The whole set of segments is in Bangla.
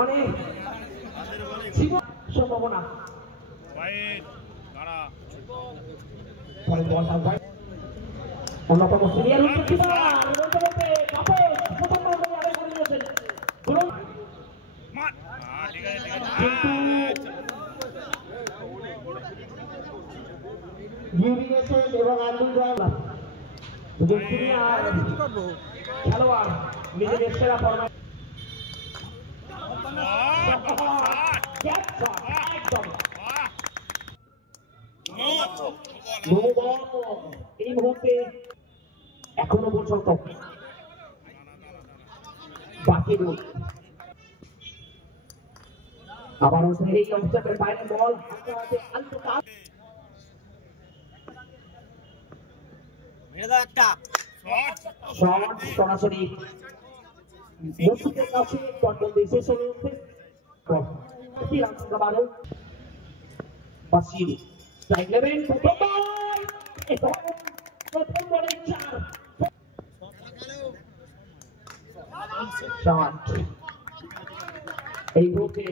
মানে সম্ভাবনা অন্যতম সিনিয়র এবং খেলোয়াড় নিজেদের সেরা ফর্মে এই মুহূর্তে এখনো পর্যন্ত বাকি রোল আবার এই অবস্থানের বাইরে বল সরাসরি মসজিদের কাছে পটবন্দি শেষ হয়ে উঠছে বাসির স্ট্রাইক নেবেন প্রথম বলে 4 এই মুহূর্তে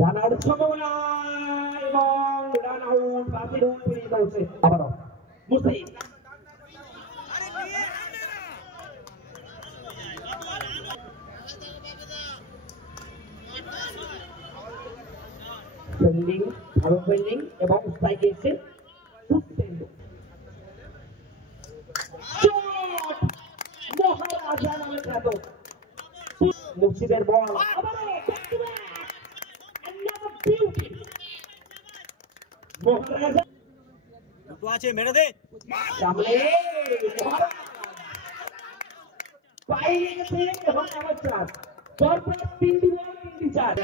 রানার সম্ভাবনা এবং রান আউট বাসির ফিরে যাচ্ছে আবারও মুস্তাহিদ ফিল্ডিং ভালো ফিল্ডিং এবং স্ট্রাইক এসে মহারাজা নামে খ্যাত মুর্শিদের বল মহারাজা দুটো আছে মেরে দে সামনে বাইরে গেছে এবং আমার চার পরপর 3 বল 3 চার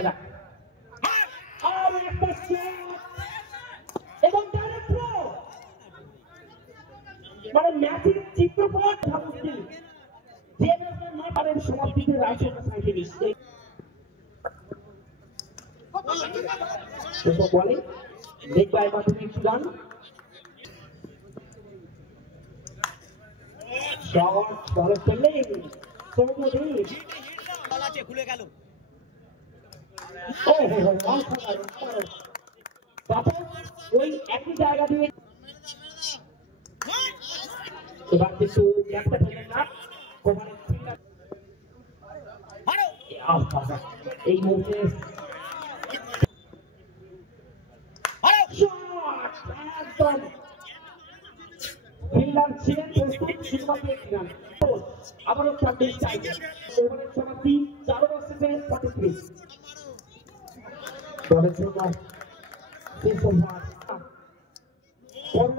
আর একটা এবং ডাইরেক্ট মানে ম্যাচের চিত্রপট মুশকিল যে না পারেন সমাপ্তিতে রাইটের সাইডে নিচ্ছে তো বলে দেখবা এবার তুমি run shot ball fielding Soumyadip ball আছে খুলে গেল বাবা ওই একই জায়গা দিয়ে এবার কিছু একটা ফেলেন না এই মুহূর্তে ফিল্ডার ছিলেন প্রস্তুত সিনেমা পেয়েছিলেন আবারও 26 চাই ওভারের সমাপ্তি 4 ওভারে 43 দলের জন্য শেষ ওভার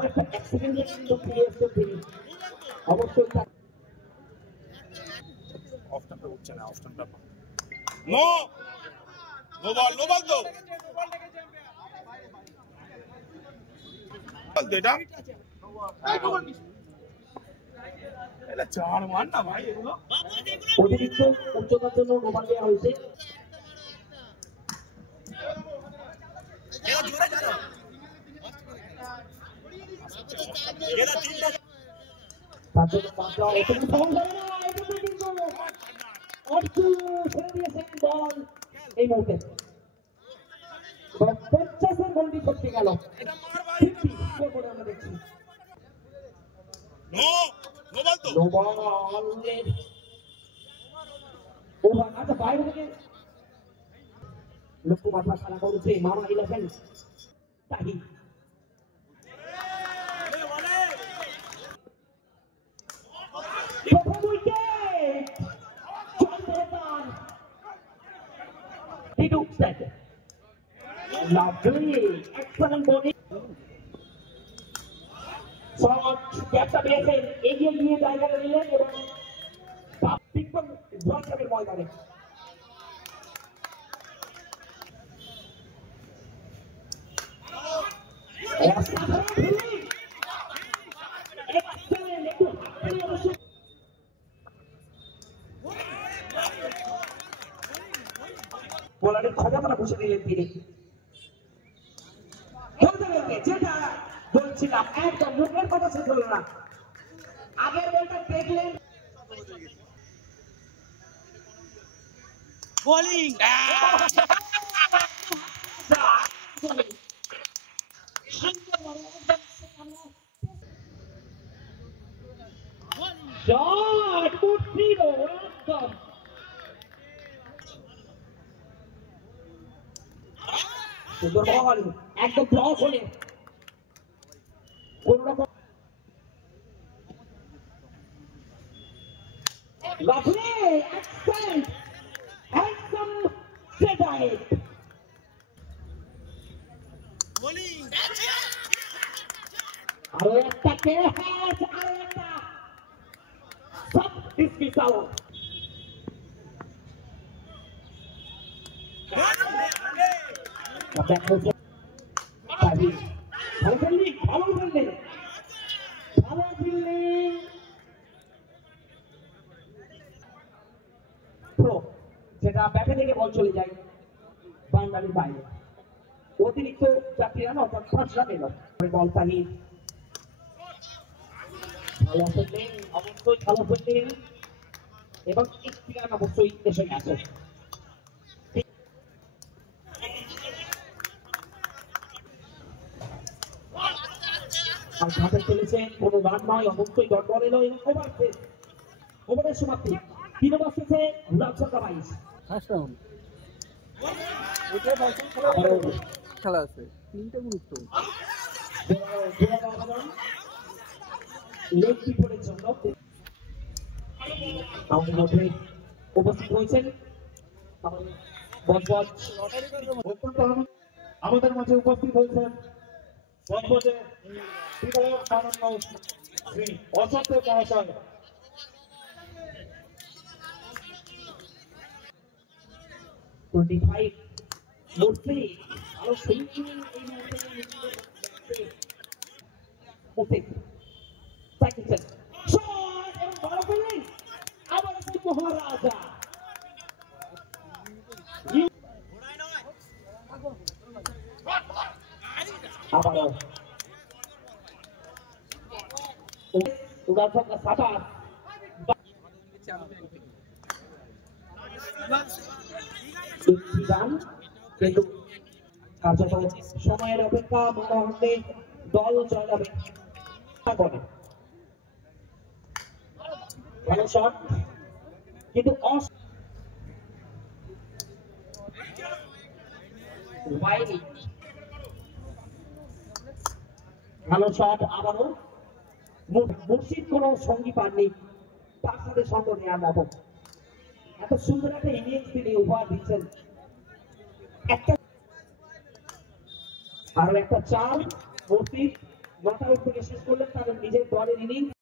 একটা অ্যাক্সিডেন্ট কিন্তু ফিরে এসেছেন তিনি অবশ্যই অফটারটা উঠছে না অফটারটা নো বল তো এটা এটা চার মান না ভাই এগুলো অতিরিক্ত উচ্চতার জন্য নোবাল দেওয়া হয়েছে এই মুহূর্তে 50 গোলটি করতে গেল আমরা দেখছি আচ্ছা বাইরে থেকে লক্ষ্য মাথা খেলা করছে মামা 11 তাহি Lovely, excellent bowling. Shot, captain পেয়েছেন এগিয়ে গিয়ে জায়গাটা নিলেন এবং বিক্রম জয়সাবের ময়দানে নিলেন তিনি। যেটা বলছিলাম একদম মুখের কথা শেষ হলো না, আগের বলটা দেখলেন বোলিং শট করছিল একদম সুন্দর বল, একদম ব্লক হলে কোন রকম lovely excellent handsome Jedi bowling আরো একটা ক্যাচ, আরো একটা সব ডিসমিসাল। ভালো ফিল্ডিং, ভালো ফিল্ডিং, ভালো ফিল্ডিং। যেটা ব্যাটে থেকে বল চলে যায় বাউন্ডারির বাইরে, অতিরিক্ত 4 রান অর্থাৎ 5 রান এলো। বল তাহির, ভালো ফিল্ডিং, অবশ্যই ভালো ফিল্ডিং এবং একটি রান অবশ্যই এসে গেছে। আর ঘাটে চলেছে কোনো রান নয়, অবশ্যই ডট বল এলো এবং ওভার শেষ, ওভারের সমাপ্তি 3 ওভার শেষে রাজসরকার 22 ফার্স্ট রাউন্ড খেলা আছে, 3টে গুরুত্ব লেগ কিপারের জন্য আমাদের মধ্যে উপস্থিত হয়েছেন আমাদের মাঝে উপস্থিত হয়েছেন বজবজের বিধায়ক মাননীয় শ্রী অসন্ত মহাশয়। মূর্তি আরো সুইচিং মহারাজা আবারও সাতাশ গান, কিন্তু কার্যত সময়ের অপেক্ষা মনে হতে দল জয়লাভে করে। ভালো শট কিন্তু ভালো শট আবারও। মুর্শিদ কোন সঙ্গী পাননি তার সাথে সঙ্গ নেওয়ার মতো, এত সুন্দর একটা ইনিংস তিনি উপহার দিচ্ছেন। একটা আরো একটা চার মূর্তি নট আউট থেকে শেষ করলেন, কারণ নিজের দলের ইনিংস